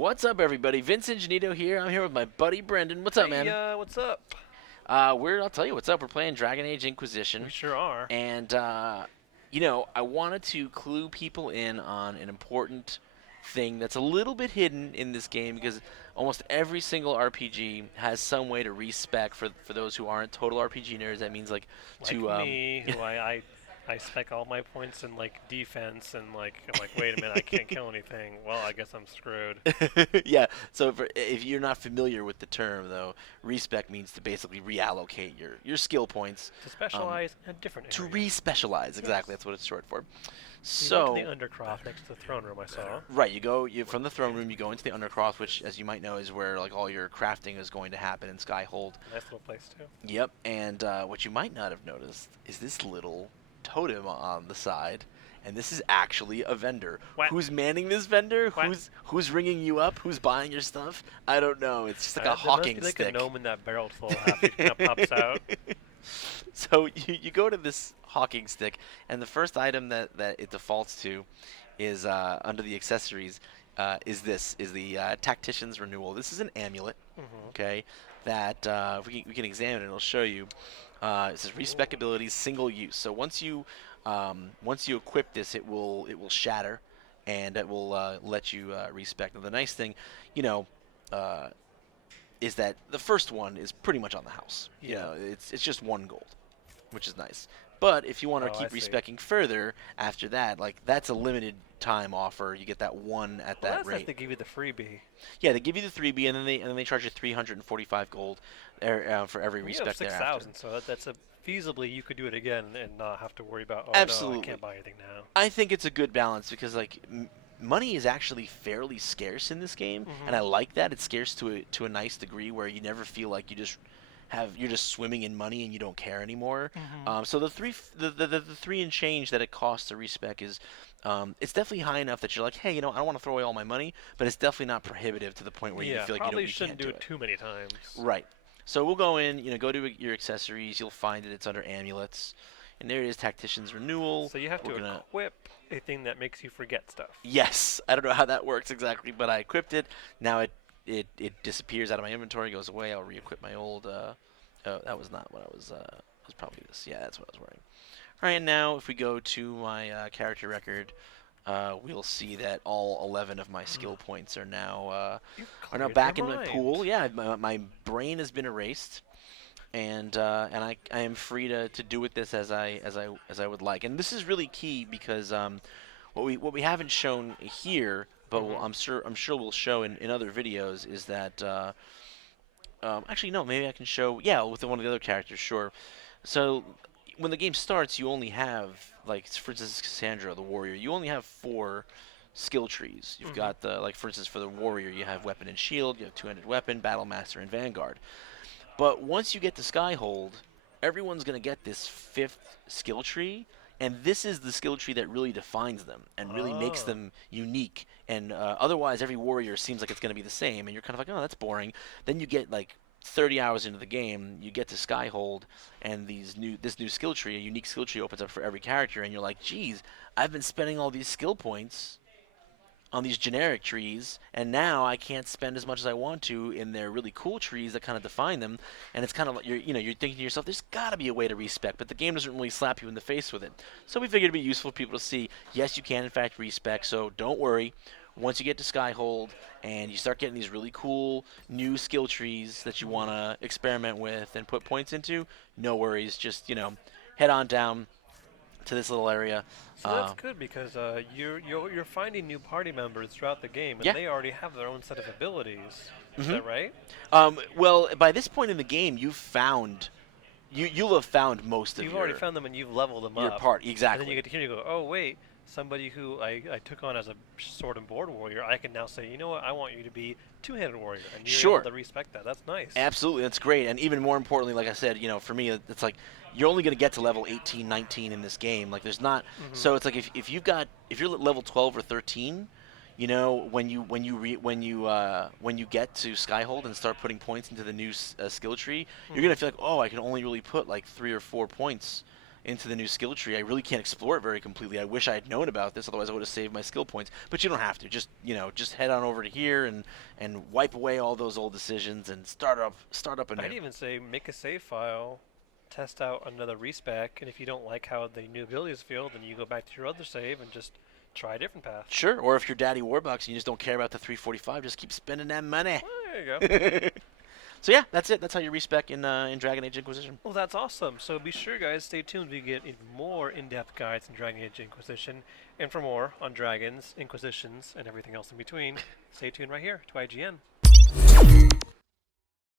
What's up, everybody? Vincent Janito here. I'm here with my buddy Brendan. What's up, man? What's up? I'll tell you what's up. We're playing Dragon Age Inquisition, We sure are. and I wanted to clue people in on an important thing that's a little bit hidden in this game because almost every single RPG has some way to respec for those who aren't total RPG nerds. That means like Like to me, who I spec all my points in like defense, and I'm like, wait a minute, I can't kill anything. Well, I guess I'm screwed. yeah. So if you're not familiar with the term, though, respec means to basically reallocate your skill points To specialize in a different to area. re-specialize. Exactly, Yes. that's what it's short for. You went So to the Undercroft next to the throne room, I saw. right, you from the throne room, you go into the Undercroft, which, as you might know, is where like all your crafting is going to happen in Skyhold. Nice little place too. Yep. And what you might not have noticed is this little totem on the side. And this is actually a vendor. What? Who's manning this vendor? What? Who's ringing you up? Who's buying your stuff? I don't know. It's just like a hawking There must stick. be like a gnome in that barrel that's a little happy kind of pops out. So you go to this hawking stick, and the first item that it defaults to is under the accessories is the Tactician's Renewal. This is an amulet, okay, that if we can examine it, it'll show you. It says respec abilities, single use. So once you equip this, it will shatter, and it will let you respec. Now the nice thing, you know, is that the first one is pretty much on the house. You know, it's just 1 gold, which is nice. But if you want to Oh, keep I see. respecing further after that, like that's a limited time offer. You get that one at Well, that that's rate. nice they give you the freebie. Yeah, they give you the 3B, and then they charge you 345 gold for every You have respec thereafter. 6,000, so that's a feasibly you could do it again and not have to worry about. Oh Absolutely. no, I can't buy anything now. I think it's a good balance because like money is actually fairly scarce in this game, and I like that it's scarce to a nice degree where you never feel like you're just swimming in money and you don't care anymore. So the three and change that it costs to respec is it's definitely high enough that you're like, hey, I don't want to throw away all my money, but it's definitely not prohibitive to the point where you feel like probably you shouldn't can't do it too many times. Right. So we'll go in, go to your accessories. You'll find that it's under amulets, and there it is, Tactician's Renewal. So you have to equip a thing that makes you forget stuff. Yes, I don't know how that works exactly, but I equipped it. Now it disappears out of my inventory, goes away. I'll re-equip my old. Oh, that was not what I was. It was probably this. Yeah, that's what I was wearing. All right, and now if we go to my character record, we'll see that all 11 of my skill points are now back in my pool. Yeah, my brain has been erased, and I am free to do with this as I would like. And this is really key because what we haven't shown here, but I'm sure we'll show in other videos, is that actually no, maybe I can show with one of the other characters, sure. So when the game starts, you only have, like, for instance, Cassandra, the warrior, you only have 4 skill trees. You've got the, like, for instance, for the warrior, you have weapon and shield, you have two-handed weapon, battle master, and vanguard. But once you get to Skyhold, everyone's going to get this 5th skill tree, and this is the skill tree that really defines them and really makes them unique. And otherwise, every warrior seems like it's going to be the same, and you're kind of like, oh, that's boring. Then you get, like, 30 hours into the game, you get to Skyhold, and this new skill tree, a unique skill tree, opens up for every character, and you're like, geez, I've been spending all these skill points on these generic trees, and now I can't spend as much as I want to in their really cool trees that kind of define them. And it's kind of like you're thinking to yourself, there's got to be a way to respec, but the game doesn't really slap you in the face with it. So we figured it'd be useful for people to see, yes, you can in fact respec. So don't worry. Once you get to Skyhold and you start getting these really cool new skill trees that you want to experiment with and put points into, no worries. Just head on down to this little area. So that's good because you're finding new party members throughout the game, and they already have their own set of abilities. Is that right? Well, by this point in the game, you'll have found most of You've already found them, and you've leveled them your up. party. Exactly. And then you get to hear you go, oh wait, somebody who I took on as a sword and board warrior, I can now say, you know what, I want you to be two-handed warrior, and you're able to respect that. That's nice. Absolutely, that's great. And even more importantly, like I said, for me, it's like you're only going to get to level 18, 19 in this game. Like there's not. So it's like if you're at level 12 or 13, when you get to Skyhold and start putting points into the new skill tree, you're going to feel like, oh, I can only really put like 3 or 4 points into the new skill tree, I really can't explore it very completely. I wish I had known about this, otherwise I would have saved my skill points. But you don't have to. Just just head on over to here and wipe away all those old decisions and start up anew. I'd even say make a save file, test out another respec, and if you don't like how the new abilities feel, then you go back to your other save and just try a different path. Sure. Or if you're Daddy Warbucks and you just don't care about the 345, just keep spending that money. Well, there you go. So yeah, that's it. That's how you respec in Dragon Age Inquisition. Well, that's awesome. So be sure, guys, stay tuned. We get even more in-depth guides in Dragon Age Inquisition. And for more on dragons, inquisitions, and everything else in between, stay tuned right here to IGN.